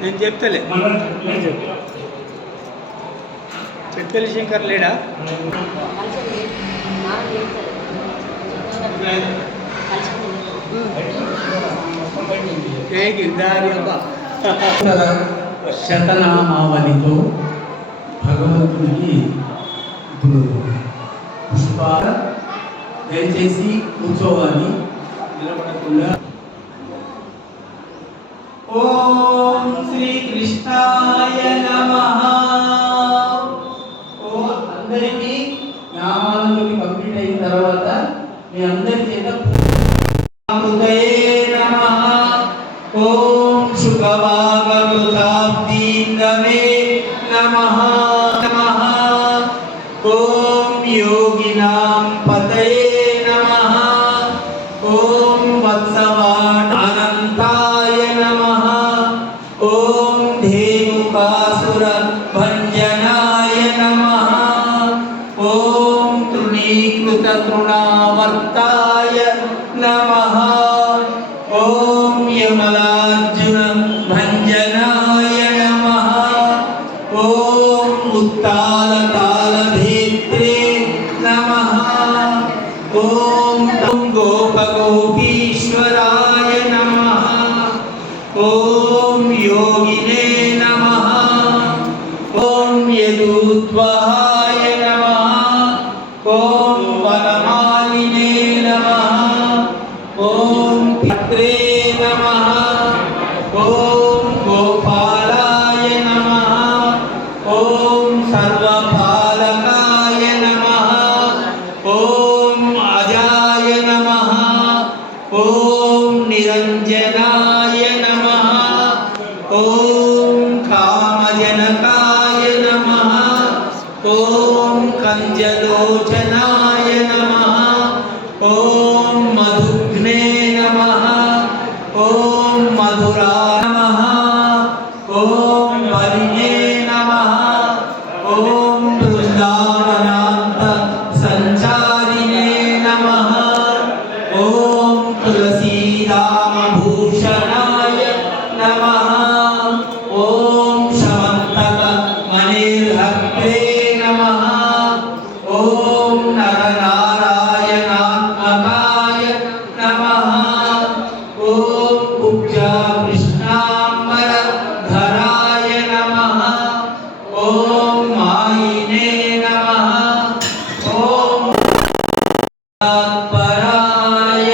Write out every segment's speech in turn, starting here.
నేను చెప్తలే చెప్తలే శంకర్ లేడా శతనామావళితో భగవంతుడికి ఇప్పుడు పుష్పాల దయచేసి కూర్చోవాలి, నిలబడకుండా. ఓం శ్రీ కృష్ణాయ నమః. అందరికీ నామాలతోటి కంప్లీట్ అయిన తర్వాత మీ అందరి చేత నమః. ఓం శుకవాగమృతాబ్దీందమే నమః నమః. ఓం యోగినాం పతయే నమః. ఓం వత్సవాణానంతాయ నమః. ఓం ధేనుకాసుర భంజనాయ నమః. ఓం తృణీకృత తృణావర్తాయ నమః. ఓం యమలార్జున భంజనాయ నమః. ఓం ఉత్తాలతాళభేత్రే నమః. ఓం గోపగోపీశ్వరాయ నమః. ఓం యోగినే నమః. ఓం యదూద్వహాయ నమః. ఓం వనమాలినే నమః. ఓం భద్రే నమః. ఓం గోపాలాయ నమః. ఓం సర్వపాలకాయ నమః. ఓం అజాయ నమః. ఓం నిరంజనాయ నమః. ఓం కామజనకాయ నమః. ఓం కంజలోచనాయ నమః. ఓం మధుగ్నే నమః. ఓం మధురా నమః. ఓం బలినే నమః. ఓం బృందావనాంత సంచారిణే నమః. ఓం తులసీరామభూషణాయ నమః. ఓం శమంతక మణిర్హత్రే నమః. ఓం నరనారాయణాత్మకాయ నమః. ఓం పూజ్యా కృష్ణాంబరధరాయ నమః. ఓం మాయినే నమః. ఓం పరాయ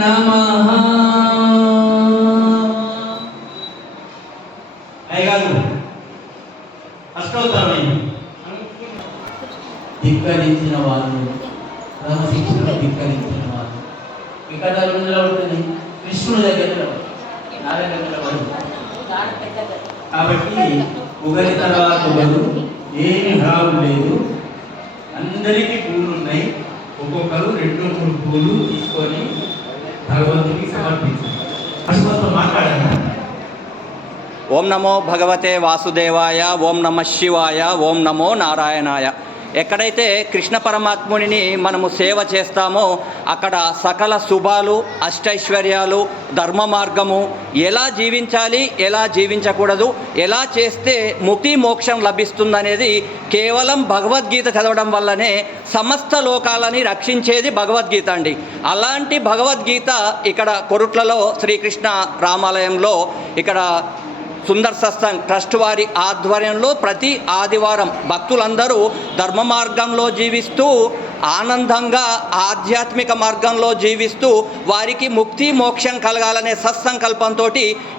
నమః. అయ్యగారు అష్టోత్తరం ధిక్కరించిన వాళ్ళు, క్రమశిక్షణ ధిక్కరించిన వాళ్ళు ఇక్కడ నిలబడుతుంది, కృష్ణుడి దగ్గర నారాయణ నిలబడి. కాబట్టి ఒకరి తర్వాత ఒకరు, ఏమి భావం లేదు, అందరికీ పూలు ఉన్నాయి. ఒక్కొక్కరు 2-3 పూలు తీసుకొని భగవంతుడికి సమర్పించారు. అశ్వత్థ మాట్లాడారు. ఓం నమో భగవతే వాసుదేవాయ, ఓం నమ శివాయ, ఓం నమో నారాయణాయ. ఎక్కడైతే కృష్ణ పరమాత్మునిని మనము సేవ చేస్తామో అక్కడ సకల శుభాలు, అష్టైశ్వర్యాలు, ధర్మ మార్గము, ఎలా జీవించాలి, ఎలా జీవించకూడదు, ఎలా చేస్తే ముక్తి మోక్షం లభిస్తుందనేది కేవలం భగవద్గీత చదవడం వల్లనే సమస్త లోకాలని రక్షించేది భగవద్గీత అండి. అలాంటి భగవద్గీత ఇక్కడ కొరుట్లలో శ్రీకృష్ణ రామాలయంలో ఇక్కడ సుందర్ సత్సంగ్ ట్రస్ట్ వారి ఆధ్వర్యంలో ప్రతి ఆదివారం భక్తులందరూ ధర్మ మార్గంలో జీవిస్తూ ఆనందంగా ఆధ్యాత్మిక మార్గంలో జీవిస్తూ వారికి ముక్తి మోక్షం కలగాలనే సత్సంకల్పంతో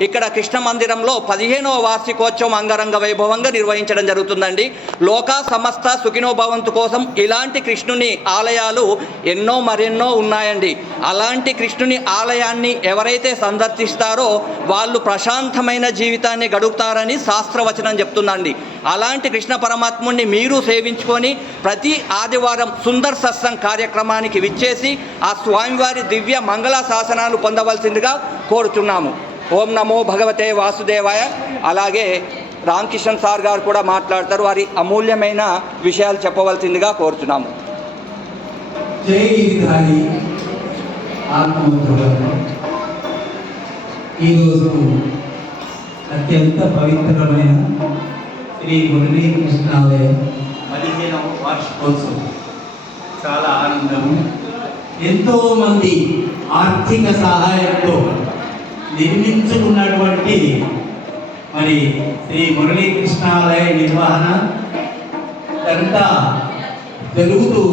ఇక్కడ కృష్ణ మందిరంలో 15వ వార్షికోత్సవం అంగరంగ వైభవంగా నిర్వహించడం జరుగుతుందండి. లోకా సమస్త సుఖినో భవంతు కోసం ఇలాంటి కృష్ణుని ఆలయాలు ఎన్నో మరెన్నో ఉన్నాయండి. అలాంటి కృష్ణుని ఆలయాన్ని ఎవరైతే సందర్శిస్తారో వాళ్ళు ప్రశాంతమైన జీవితాన్ని గడుపుతారని శాస్త్రవచనం చెప్తుందండి. అలాంటి కృష్ణ పరమాత్ముడిని మీరు సేవించుకొని ప్రతి ఆదివారం సుందర అందరు సత్సంగ్ కార్యక్రమానికి విచ్చేసి ఆ స్వామివారి దివ్య మంగళ శాసనాలు పొందవలసిందిగా కోరుచున్నాము. ఓం నమో భగవతే వాసుదేవాయ. అలాగే రామకిషన్ సార్ గారు కూడా మాట్లాడతారు, వారి అమూల్యమైన విషయాలు చెప్పవలసిందిగా కోరుచున్నాము. జై గిరిధారి ఆత్మవంతులను ఈరోజు అత్యంత పవిత్రమైన శ్రీ మురళీ కృష్ణాలయం 15వ వార్షికోత్సవం. చాలా ఆనందం. ఎంతోమంది ఆర్థిక సహాయంతో నిర్మించుకున్నటువంటి మరి శ్రీ మురళీ కృష్ణాలయ నిర్వహణ అంతా జరుగుతూ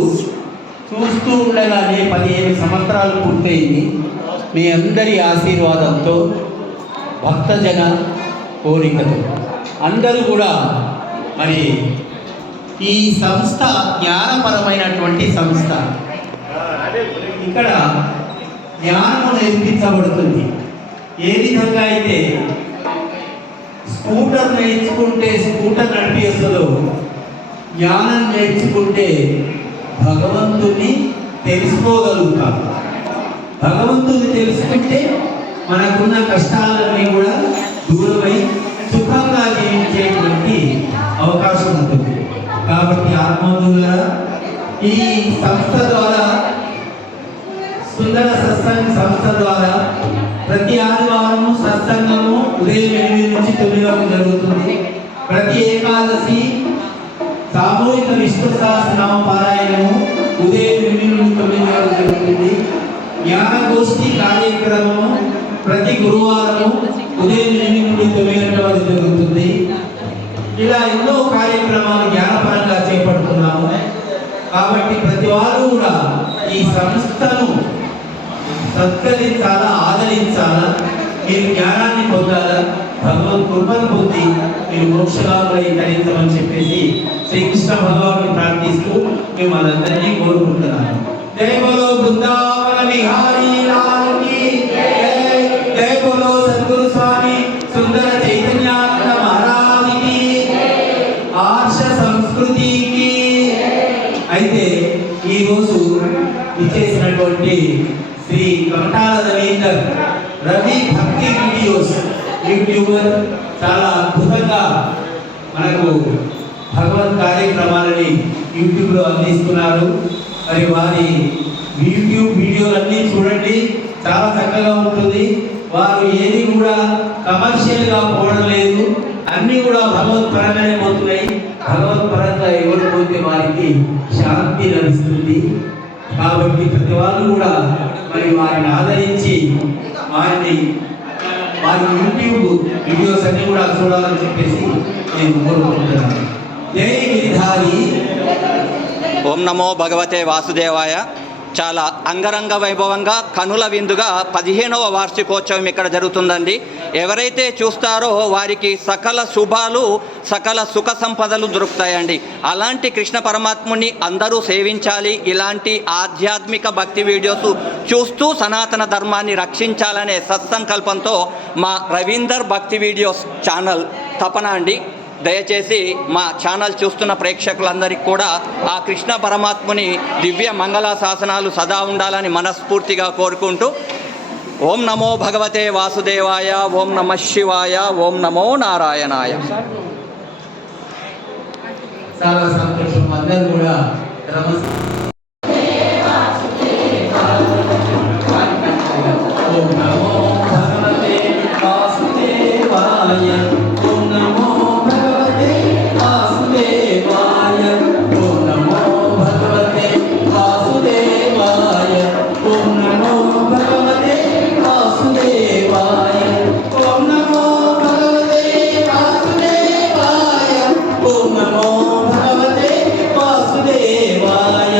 చూస్తూ ఉండగానే 15 సంవత్సరాలు పూర్తయింది. మీ అందరి ఆశీర్వాదంతో భక్తజన కోరికతో అందరూ కూడా మరి ఈ సంస్థ జ్ఞానపరమైనటువంటి సంస్థ. ఇక్కడ జ్ఞానము నేర్పించబడుతుంది. ఏ విధంగా అయితే స్కూటర్ నేర్చుకుంటే స్కూటర్ నడిపేస్తుందో, జ్ఞానం నేర్చుకుంటే భగవంతుని తెలుసుకోగలుగుతాం. భగవంతుని తెలుసుకుంటే మనకున్న కష్టాలన్నీ కూడా దూరమై సుఖంగా జీవించేటువంటి అవకాశం ఉంటుంది. కాబట్టి ఆత్మబంధువులారా, ఈ సంస్థ ద్వారా, సుందర సత్సంగ్ సంస్థ ద్వారా ప్రతి ఆదివారము సత్సంగము ఉదయం 8 నుంచి 9 వరకు జరుగుతుంది. ప్రతి ఏకాదశి సామూహిక విష్ణు సహస్రనామ పారాయణము ఉదయం 8 నుండి 9 వరకు జరుగుతుంది. జ్ఞానగోష్ఠి కార్యక్రమము ప్రతి గురువారము ఉదయం 8 నుండి 9 గంటల వరకు జరుగుతుంది. ఇలా ఎన్నో కార్యక్రమాలు జ్ఞానపరంగా చేపడుతున్నాము. కాబట్టి ప్రతి వారు కూడా ఈ సంస్థను సత్కరించాలా, ఆదరించాలా, మీరు జ్ఞానాన్ని పొందాలా, భగవత్ కృపను పొంది మీరు మోక్షలాభులై ధరించమని చెప్పేసి శ్రీకృష్ణ భగవాను ప్రార్థిస్తూ మిమ్మల్ని అందరినీ కోరుకుంటున్నాను. జై బోలో బృందావన విహారీ లాల్ కీ జై. జై బోలో సద్గురు స్వామి సుందర చైతన్యానంద మహారాజ్ కి, ఆర్ష సంస్కృతికి. అయితే ఈరోజు ఇచ్చేసినటువంటి శ్రీ కమటాల రవీందర్ రవి భక్తి వీడియోస్ యూట్యూబర్ చాలా అద్భుతంగా మనకు భగవత్ కార్యక్రమాలని యూట్యూబ్లో అందిస్తున్నారు. మరి వారి యూట్యూబ్ వీడియోలన్నీ చూడండి, చాలా చక్కగా ఉంటుంది. వారు ఏది కూడా కమర్షియల్గా పోవడం లేదు, అన్నీ కూడా భగవత్పరంగానే పోతున్నాయి. భగవత్పరంగా ఎవరు పోతే వారికి శాంతి లభిస్తుంది. కాబట్టి ప్రతి వాళ్ళు కూడా మరి వారిని ఆదరించి వారి యూట్యూబ్ వీడియోస్ అన్ని కూడా చూడాలని చెప్పేసి నేను కోరుకుంటున్నాను. జై గిరిధారి. ఓం నమో భగవతే వాసుదేవాయ. చాలా అంగరంగ వైభవంగా కనుల విందుగా 15వ వార్షికోత్సవం ఇక్కడ జరుగుతుందండి. ఎవరైతే చూస్తారో వారికి సకల శుభాలు, సకల సుఖ సంపదలు దొరుకుతాయండి. అలాంటి కృష్ణ పరమాత్ముని అందరూ సేవించాలి. ఇలాంటి ఆధ్యాత్మిక భక్తి వీడియోస్ చూస్తూ సనాతన ధర్మాన్ని రక్షించాలనే సత్సంకల్పంతో మా రవీందర్ భక్తి వీడియోస్ ఛానల్ తపన అండి. దయచేసి మా ఛానల్ చూస్తున్న ప్రేక్షకులందరికీ కూడా ఆ కృష్ణ పరమాత్ముని దివ్య మంగళ శాసనాలు సదా ఉండాలని మనస్ఫూర్తిగా కోరుకుంటూ ఓం నమో భగవతే వాసుదేవాయ, ఓం నమః శివాయ, ఓం నమో నారాయణాయ. చాలా సంతోషం. అందరూ కూడా ఓం నమో భగవతే వాసుదేవాయ. ఓం నమో భగవతే వాసుదేవాయ. ఓం నమో భగవతే వాసుదేవాయ. ఓం నమో భగవతే వాసుదేవాయ. ఓం నమో భగవతే వాసుదేవాయ. ఓం నమో భగవతే వాసుదేవాయ.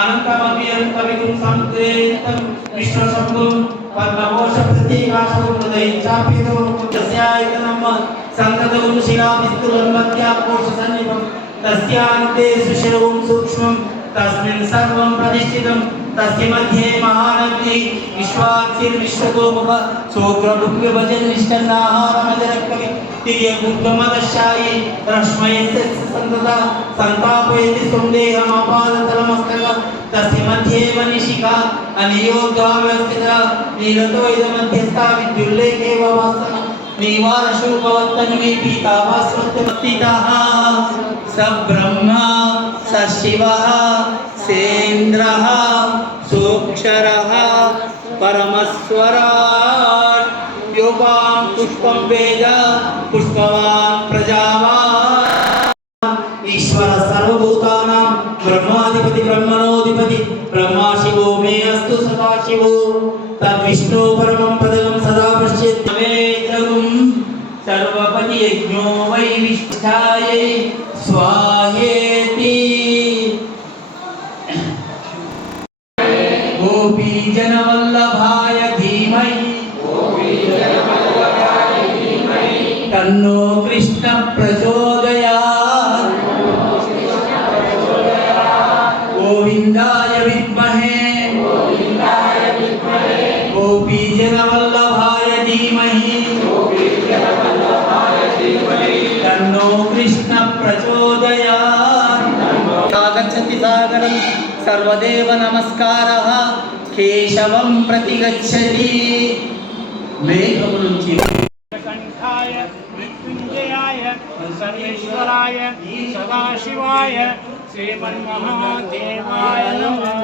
అనంతమపి అంతమిదం సంతేతం విశ్వశంభుం పద్మమోష ప్రతీకాశం హృదయించాపితో తస్యాయతనం సంతతం శిలావిస్తులన్మధ్యా కోశ సన్నిభం తస్యాంతే సుశిరవం సూక్ష్మం తస్మిన్ సర్వం ప్రతిష్ఠితం तस्य मध्ये महानदी विश्वाक्षर विश्वतोमुख सोग्रभुक् विभजन निष्ठन्नाहारमदरक्कवि तिर्य बुद्धमदशायि रश्मयस्य संतता संतापयति संदेहमापादतलमस्तक तस्य मध्ये मनिशिखा अनियोगाव्यस्थिता नीलतो इदमध्यस्था विद्युल्लेखेव वास्तव निवारशूपवत्तन्वी पीताभास्वत्यमस्तितः स ब्रह्मा स शिवः सेन्द्रः सोक्षरः परमस्वराट् योपां पुष्पं वेद पुष्पवान् प्रजावान् ईश्वर सर्वभूतानां ब्रह्माधिपति ब्रह्मणोऽधिपति ब्रह्मा शिवो मे अस्तु सदा शिवो तद्विष्णु परमं पदं सदा पश्येत् वेदगुं सर्वपति यज्ञो वै विष्ठायै स्वाहेति गोपी जनवल्लभाय धीमहि तन्नो कृष्ण प्रचोदयात् गोविन्दाय विद्महे गोपी जनवल्लभाय धीमहि तन्नो कृष्ण प्रचोदयात् आगच्छति सागरं सर्वदेव नमस्कारः केशवं प्रति गच्छति मेघमुनुंचि कंठाय मृत्युंजयाय सर्वेश्वराय सदाशिवाय श्रीमन्महादेवाय नमः।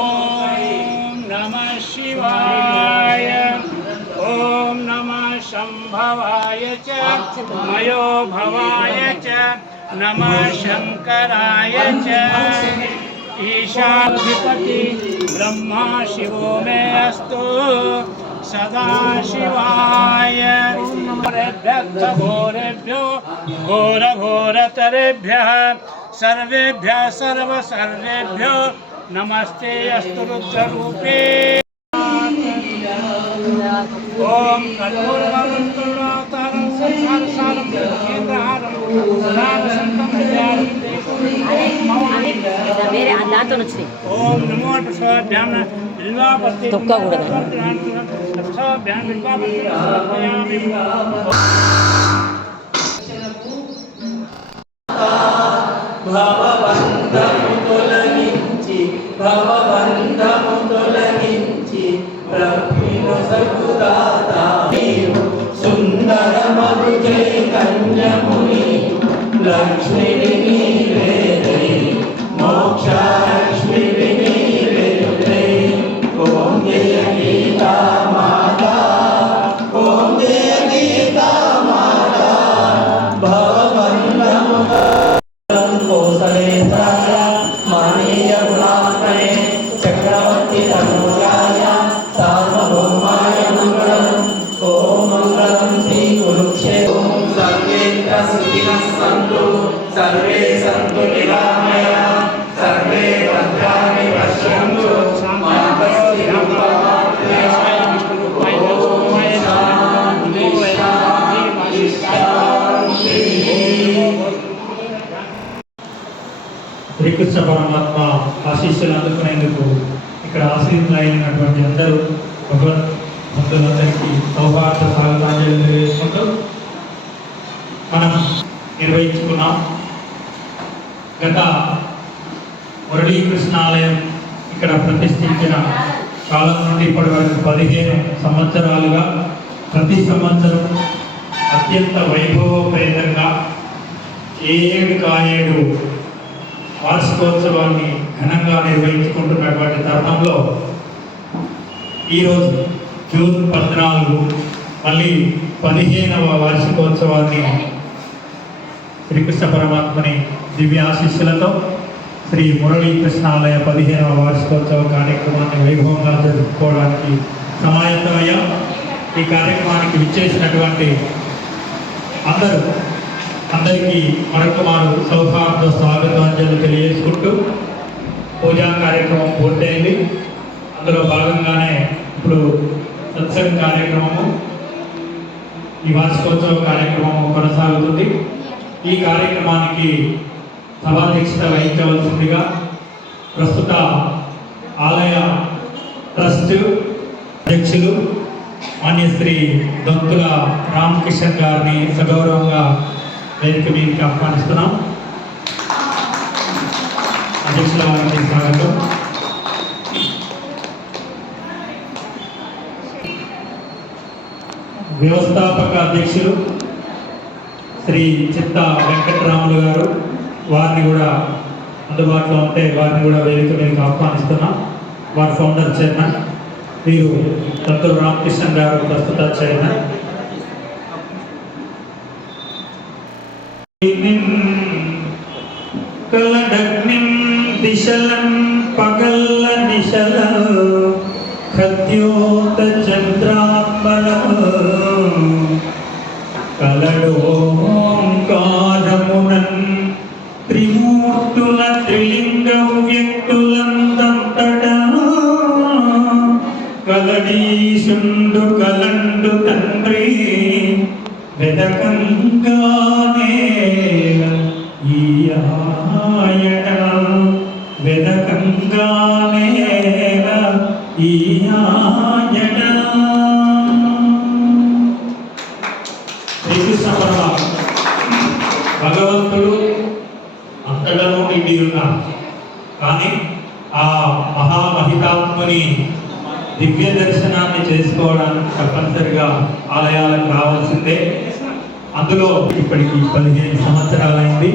ओम नमः शिवाय ओम नमः शंभवाय च मयो भवाय च नमः शंकराय च ईशाधिपति ब्रह्मा शिवो मे अस्तु सदा शिवाय घोरेभ्यो घोरघोरतरेभ्यः सर्वेभ्यः सर्वेभ्यो नमस्ते अस्तु रुद्ररूपे ओम कर्पूरवरुणोत्तरं संसारसारं केन्द्रहारं सदावसन्तं विद्यारं వేరే దాంతో వచ్చినాయి ओम नमो भगवते बिल्वापति తొక్కకూడదు భవబంధము తొలగించి బ్రహ్మిను సగుదాత సుందర మధుజై కన్యముని లక్ష్మిని నీవే మోక్షలక్ష్మిని నీవే ఓం జయ గీతా మాతా ఓం జయ గీతా మాతా భవబంధము కోసలేంద్రాయ మానీయ గుణాత్మనే చక్రవర్తి తనూజాయ సార్వభౌమాయ మంగళం ఓం మంగళం శ్రీ కురుక్షేత్రం సర్వేంద్ర సుఖినః సంతు సర్వే సంతు నిరామయః సర్వే భద్రాణి పశ్యంతు మా కశ్చిద్ శ్రీకృష్ణ పరమాత్మ ఆశీస్సులు అందుకునేందుకు ఇక్కడ ఆశీర్వైనటువంటి అందరూ భగవత్ భక్తులందరికీ సౌహార్ద స్వాగతాంజలి తెలియజేసుకుంటూ మనం నిర్వహించుకున్నాం. గత మురళీకృష్ణాలయం ఇక్కడ ప్రతిష్ఠించిన కాలం నుండి ఇప్పటి వరకు 15 సంవత్సరాలుగా ప్రతి సంవత్సరం అత్యంత వైభవోపేతంగా 7 వార్షికోత్సవాన్ని ఘనంగా నిర్వహించుకుంటున్నటువంటి తరుణంలో ఈరోజు జూన్ 14 మళ్ళీ 15వ వార్షికోత్సవాన్ని శ్రీకృష్ణ పరమాత్మని దివ్య ఆశీస్సులతో శ్రీ మురళీకృష్ణాలయ 15వ వార్షికోత్సవ కార్యక్రమాన్ని వైభవంగా జరుపుకోవడానికి సమాయత్తమయ్యాం. ఈ కార్యక్రమానికి విచ్చేసినటువంటి అందరూ అందరికీ మరొకమారు సౌహార్ద స్వాగతాంజలి తెలియజేసుకుంటూ పూజా కార్యక్రమం పూర్తయింది. అందులో భాగంగానే ఇప్పుడు సత్సంగ కార్యక్రమము, ఈ వార్షికోత్సవ కార్యక్రమం కొనసాగుతుంది. ఈ కార్యక్రమానికి సభాధ్యక్షత వహించవలసిందిగా ప్రస్తుత ఆలయ ట్రస్ట్ అధ్యక్షులు మాన్యశ్రీ దొంతుల రామకిషన్ గారిని సగౌరవంగా వేదిక మీదకి ఆహ్వానిస్తున్నాం. అధ్యక్షుల వారికి స్వాగతం. వ్యవస్థాపక అధ్యక్షులు శ్రీ చిత్త వెంకటరాములు గారు, వారిని కూడా అందుబాటులో ఉంటే వారిని కూడా వేదిక మీదకి ఆహ్వానిస్తున్నాం. వారి ఫౌండర్ చైర్మన్ వీరు దొంతుల రామకృష్ణ గారు, ప్రస్తుత చైర్మన్. కలడగ్నిం దిశలం పగల్ల దిశల ఖద్యోత చంద్రాత్మల కలడోంకారమునన్ త్రిమూర్తుల త్రిలింగ వ్యక్తులంతట కలడీశుండు కలండు తండ్రి వెదకంగానే ఈయాయడ వెదకంగానే ఈయాయడ. శ్రీకృష్ణ పరమాత్మ భగవంతుడు అంతటను నిండి ఉన్నారు. కానీ ఆ మహామహితాత్ముని దివ్య దర్శనాన్ని చేసుకోవడానికి తప్పనిసరిగా ఆలయాలకు రావాల్సిందే. అందులో ఇప్పటికి 15 సంవత్సరాలైంది.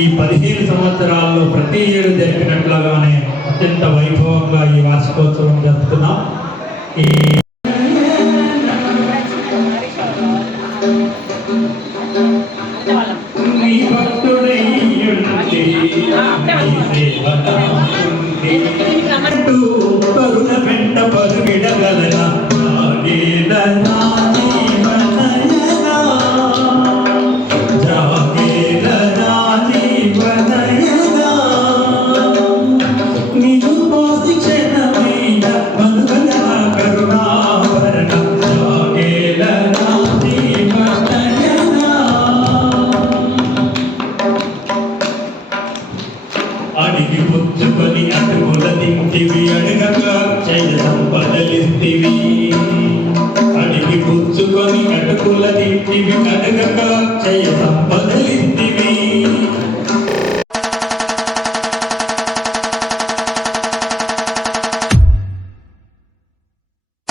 ఈ 15 సంవత్సరాల్లో ప్రతి ఏడు జరిపినట్లుగానే అత్యంత వైభవంగా ఈ వార్షికోత్సవం జరుపుతున్నాం. ఈ పరుల వెంట పరుగిడగలన అడిగి పుచ్చుకొని అటుకుల తింటివి అడగక చైన సంపదలిస్తివి. అడిగి పుచ్చుకొని అటుకుల తింటివి అడగక చైన సంపదలి